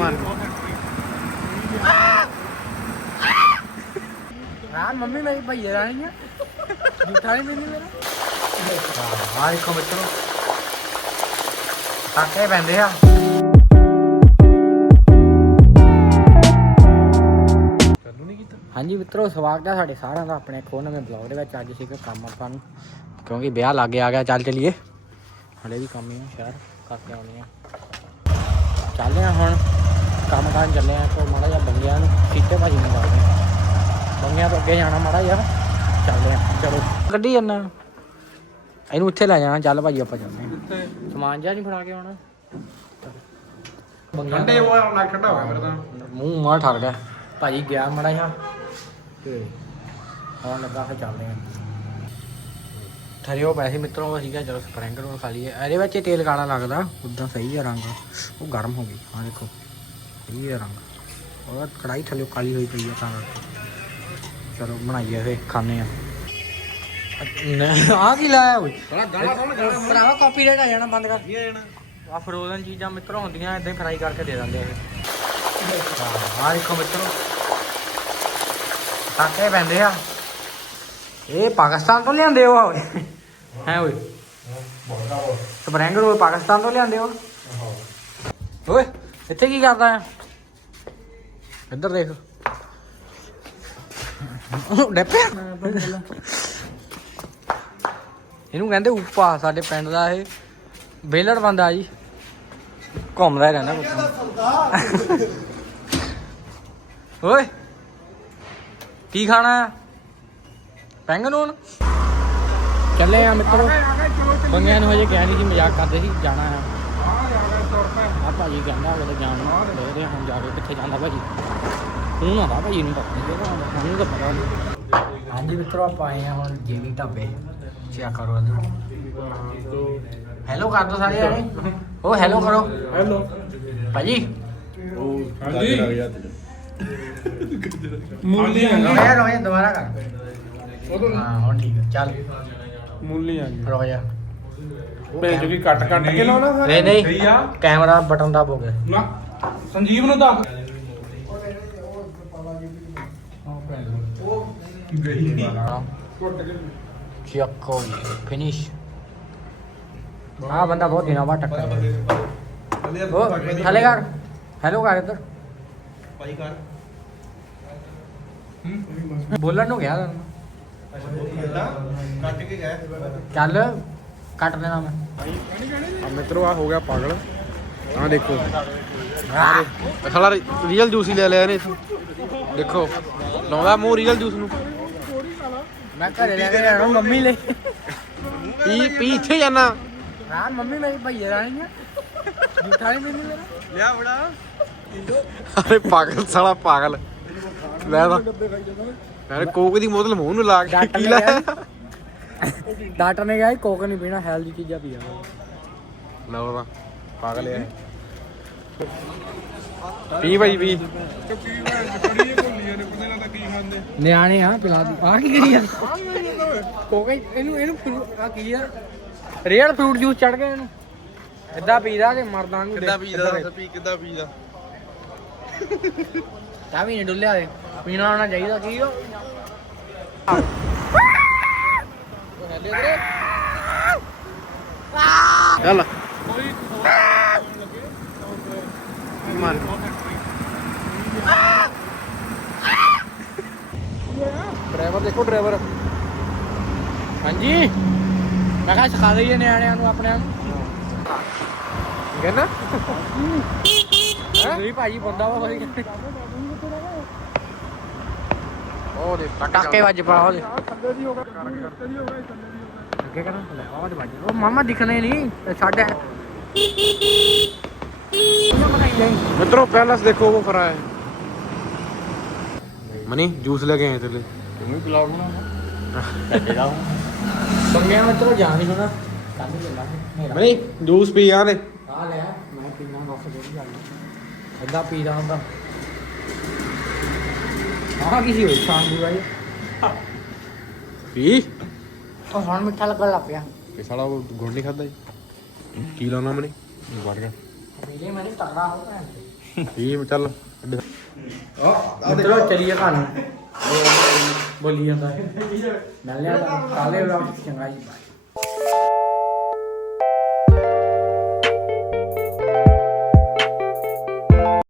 ਮਾਰ ਹਾਂ ਮੰਮੀ ਮੇਰੀ ਭਈਏ ਰਾਣੀ ਆ। ਜੂਠਾ ਨਹੀਂ ਮੈਨੂੰ ਮੇਰਾ। ਹਾਂ ਦੇਖੋ ਮਿੱਤਰੋ। ਕਾਕੇ ਪੈਂਦੇ ਆ। ਚਾਲੂ ਨਹੀਂ ਕੀਤਾ? ਹਾਂਜੀ ਮਿੱਤਰੋ ਸਵਾਗਤ ਹੈ ਸਾਡੇ ਸਾਰਿਆਂ ਦਾ ਆਪਣੇ ਇੱਕ ਹੋਰ ਨਵੇਂ ਬਲੌਗ ਦੇ ਵਿੱਚ। ਅੱਜ ਸੀਗਾ ਕੰਮ ਆਪਾਂ ਨੂੰ। ਕਿਉਂਕਿ ਵਿਆਹ ਲੱਗੇ ਆ ਗਿਆ ਚੱਲ ਚਲੀਏ। ਹਲੇ ਵੀ ਕੰਮ ਹੀ ਆ ਸ਼ਹਿਰ ਕਰਕੇ ਆਉਣੀ ਆ। ਚੱਲਦੇ ਆ ਹੁਣ। ਕੰਮ ਕਰਨ ਚੱਲੇ ਆ ਕੋਈ ਮਾੜਾ ਜਿਹਾ ਬੰਗਿਆਂ ਨੂੰ ਸੀਤੇ ਭਾਜੀ ਨੂੰ ਆ ਬੰਗਿਆਂ ਤੋਂ ਅੱਗੇ ਜਾਣਾ ਮਾੜਾ ਜਿਹਾ ਚੱਲਦੇ ਆ ਚਲੋ। ਗੱਡੀ ਜੰਨਾ। ਇਹਨੂੰ ਉੱਥੇ ਲੈ ਜਾਣਾ ਚੱਲ ਭਾਜੀ ਆਪਾਂ ਚੱਲਦੇ ਆ। ਸਮਾਨ ਜਿਹਾ ਨਹੀਂ ਫੜਾ ਕੇ ਆਉਣਾ। ਬੰਗਿਆਂ ਠੰਡੇ ਉਹ ਨਾ ਠੰਡਾ ਹੋ ਗਿਆ ਮੇਰੇ ਤਾਂ। ਮੂੰਹ ਮਾਰ ਠਰ ਗਿਆ ਭਾਜੀ ਗਿਆ ਮੜਾ ਜਾ ਤੇ ਆਉਣ ਲੱਗਾ ਫਿਰ ਚੱਲਦੇ ਆ। ਠਰਿਓ ਪੈਸੇ ਮਿੱਤਰੋਂ ਅਸੀਂ ਕਿਹਾ ਚਲੋ ਸਪਰਿੰਗ ਰੋਲ ਖਾ ਲਈਏ। ਇਹਦੇ ਵਿੱਚ ਤੇਲ ਕਾਲਾ ਲੱਗਦਾ ਉਦਾਂ ਸਹੀ ਹੈ ਰੰਗ। ਉਹ ਗਰਮ ਹੋ ਗਈ। ਹਾਂ ਦੇਖੋ। ਹੈ ਰੰਗ। ਉਹ ਕੜਾਈ ਥੱਲੇ ਕਾਲੀ ਹੋਈ ਪਈ ਹੈ ਤਾਂ ਚਲੋ ਬਣਾਈਏ ਫੇ ਖਾਣੇ ਆ। ਆ ਕੀ ਲਾਇਆ ਓਏ? ਭਰਾਵਾ ਕਾਪੀਰਾਈਟ ਆ ਜਾਣਾ ਬੰਦ ਕਰ। ਹੈ ਆ ਫਰੋਜ਼ਨ ਚੀਜ਼ਾਂ ਮਿੱਤਰੋਂ ਹੁੰਦੀਆਂ ਇਦਾਂ ਹੀ ਫਰਾਈ ਕਰਕੇ ਦੇ ਦਿੰਦੇ ਆ ਇਹ। ਹਾਂ ਦੇਖੋ ਮਿੱਤਰੋ। ਕਾਕੇ ਪੈਂਦੇ ਆ। ਇਹ ਪਾਕਿਸਤਾਨ ਤੋਂ ਲਿਆਂਦੇ ਹੋ ਓਏ। ਹੈ ਓਏ। ਸਪਰਿੰਗ ਰੋਲ ਪਾਕਿਸਤਾਨ ਤੋਂ ਲਿਆਂਦੇ ਹੋ। ਓਏ ਇੱਥੇ ਕੀ ਕਰਦਾ ਆ? ਇੱਧਰ ਦੇਖ। ਡੱਪੇ ਇਹਨੂੰ ਕਹਿੰਦੇ ਉਪਾ, ਸਾਡੇ ਪਿੰਡ ਦਾ ਇਹ। ਬੇਲੜ ਬੰਦਾ ਜੀ। ਘੁੰਮਦਾ ਹੀ ਰਹਿੰਦਾ ਕੁੱਤਾ ਓਏ, ਕੀ ਖਾਣਾ ਆ? ਪੈਂਗ ਨੂਨ? ਚੱਲੇ ਆ ਮਿੱਤਰੋ। ਬੰਗਿਆਂ ਨੂੰ ਹਜੇ ਕਿਹਾ ਨਹੀਂ ਸੀ ਮਜ਼ਾਕ ਕਰਦੇ ਸੀ, ਜਾਣਾ ਆ। ਭਾਜੀ ਕਹਿੰਦਾ ਉਹਦੇ ਜਾਣ ਨੂੰ ਦੇਖਦੇ ਹਾਂ ਹੁਣ ਜਾ ਕੇ ਕਿੱਥੇ ਜਾਂਦਾ ਭਾਜੀ। ਹੁਣ ਆਉਂਦਾ ਭਾਜੀ ਨੂੰ ਪਤਾ ਨਹੀਂ ਕਿਹੜਾ ਆਉਂਦਾ ਸਾਨੂੰ ਤਾਂ ਪਤਾ ਨਹੀਂ। ਹਾਂਜੀ ਮਿੱਤਰੋ ਆਪਾਂ ਆਏ ਆ ਹੁਣ ਜੇਵੀ ਢਾਬੇ। ਚੈੱਕ ਕਰੋ ਅੰਦਰ ਹੈਲੋ ਕਰ ਦੋ ਸਾਰੇ ਜਾਣੇ ਉਹ ਹੈਲੋ ਕਰੋ। ਹੈਲੋ ਭਾਜੀ। ਹਾਂਜੀ। ਮੁੱਲੀ ਆ ਰੋਇਆ ਰੋਇਆ ਦੁਬਾਰਾ ਕਰ। ਹਾਂ ਹੁਣ ਠੀਕ ਹੈ ਚੱਲ। ਮੁੱਲੀ ਆ ਰੋਇਆ। ਭੇਜ ਜੋ ਕਿ ਕੱਟ ਕੱਟ ਕੇ ਲਾਉਣਾ ਨਹੀਂ ਨਹੀਂ। ਸਹੀ ਆ। ਕੈਮਰਾ ਬਟਨ ਦਬੋਗੇ ਨਾ ਸੰਜੀਵ ਨੂੰ ਦੱਸ। ਗਈ ਚੱਕੋ ਫਿਨਿਸ਼ ਆ ਬੰਦਾ ਬਹੁਤ ਦਿਨਾਂ ਬਾਅਦ ਟੱਕਰ ਉਹ ਥੱਲੇ ਕਰ। ਹੈਲੋ ਕਰ ਇੱਧਰ। ਭਾਈ ਕਰ। ਬੋਲਣ ਨੂੰ ਗਿਆ। ਤੈਨੂੰ ਕੱਟ ਕੇ ਗਏ ਚੱਲ। ਕੱਟ ਦੇਣਾ ਮੈਂ। ਆ ਮਿੱਤਰੋ ਆ ਹੋ ਗਿਆ ਪਾਗਲ। ਆ ਦੇਖੋ। ਸਾਲਾ ਰੀਅਲ ਜੂਸ ਹੀ ਲੈ ਲਿਆ ਇਹਨੇ ਇੱਥੋਂ। ਦੇਖੋ ਲਾਉਂਦਾ ਮੂੰਹ ਰੀਅਲ ਜੂਸ ਨੂੰ। ਮੈਂ ਘਰੇ ਲੈ ਕੇ ਜਾਣਾ ਮੰਮੀ ਲਈ ਪੀ ਪੀ ਇੱਥੇ ਜਾਣਾ ਹਾਂ ਮੰਮੀ ਮੇਰੀ ਭਈਏ ਰਾਣੀ ਆ। ਜੂਠਾ ਨਹੀਂ ਮੈਨੂੰ ਮੇਰਾ। ਲਿਆ ਬੜਾ। ਅਰੇ ਪਾਗਲ ਸਾਲਾ ਪਾਗਲ। ਲੈ ਦਾ ਯਾਰ ਕੋਕ ਦੀ ਬੋਤਲ ਮੂੰਹ ਨੂੰ ਲਾ ਕੇ ਕੀ ਲਾਇਆ ਡਾਕਟਰ ਨੇ ਕਿਹਾ ਸੀ ਕੋਕ ਨਹੀਂ ਪੀਣਾ ਹੈਲਦੀ ਚੀਜ਼ਾਂ ਪੀਆ ਲਓ ਦਾ ਪਾਗਲ ਹੈ ਪੀ ਭਾਈ ਪੀ। ਨਿਆਣੇ ਆ ਪਿਲਾ ਦੀ। ਆ ਕੀ ਕਰੀ ਜਾਂਦਾ? ਕੋਕ ਇਹਨੂੰ ਇਹਨੂੰ ਆ ਕੀ ਆ? ਰੇਅਰ ਫਰੂਟ ਜੂਸ ਚੜ ਗਿਆ ਇਹਨੂੰ। ਏਦਾਂ ਪੀਦਾ ਕਿ ਮਰਦਾਂ ਨੂੰ ਕਿੱਦਾਂ ਪੀਦਾ ਪੀ ਕਿੱਦਾਂ ਪੀਦਾ? ਤਾਂ ਵੀ ਨਹੀਂ ਡੁੱਲਿਆ ਦੇ ਪੀਣਾ ਆਉਣਾ ਚਾਹੀਦਾ ਕੀ ਹੋ ਚੱਲ ਮਾਰ। ਡਰਾਈਵਰ ਦੇਖੋ ਡਰਾਈਵਰ। ਹਾਂਜੀ। ਮੈਂ ਕਿਹਾ ਸਿਖਾ ਦਈਏ ਨਿਆਣਿਆਂ ਨੂੰ ਆਪਣਿਆਂ ਨੂੰ। ਕਹਿੰਦਾ ਨਹੀਂ ਭਾਜੀ ਬੰਦਾ ਵਾ ਕੋਈ। ਉਹ ਦੇ ਟਾਕੇ ਵੱਜ ਪਾ ਉਹਦੇ। ਅੱਗੇ ਕਰਾਂ ਲੈ ਆਵਾਜ਼ ਵੱਜ ਉਹ ਮਾਮਾ ਦਿਖਣੇ ਨਹੀਂ ਤੇ ਛੱਡ ਮਿੱਤਰੋ ਪੈਲਸ ਦੇਖੋ ਉਹ ਖਰਾ ਹੈ। ਮਨੀ ਜੂਸ ਲੈ ਕੇ ਆਏ ਤੇਲੇ ਤੂੰ ਵੀ ਬਲੌਗ ਬਣਾ ਬੰਗਿਆ ਮੈਂ ਤੇਰਾ ਜਾਣ ਨਹੀਂ ਦੇਣਾ। ਕੱਲ ਚੱਲਾਂਗੇ ਮਨੀ ਜੂਸ ਪੀ ਆ ਲੈ ਆ। ਲੈ ਮੈਂ ਪੀਣਾ ਬਸ ਜਿਹੜੀ ਗੱਲ ਏਦਾਂ ਪੀਦਾ ਹੁੰਦਾ। ਆਹ ਕੀ ਉਹ ਹੁਣ ਮਿੱਠਾ ਲੱਗਣ ਲੱਗ ਪਿਆ। ਇਹ ਸਾਲਾ ਉਹ ਗੁੜ ਨਹੀਂ ਖਾਦਾ ਜੀ? ਕੀ ਲਾਉਣਾ ਮਨੇ? ਵੜ ਗਿਆ। ਵੀਰੇ ਮੈਨੂੰ ਤਗੜਾ ਹੋ ਗਿਆ। ਇਹ ਚੱਲ। ਆ ਚਲੋ ਚਲੀਏ ਘਰ ਨੂੰ। ਬੋਲੀ ਜਾਂਦਾ। ਹੈ ਮੈਂ ਲਿਆ ਕਾਲੇ ਵਾਲਾ ਚੰਗਾ ਬਾਈ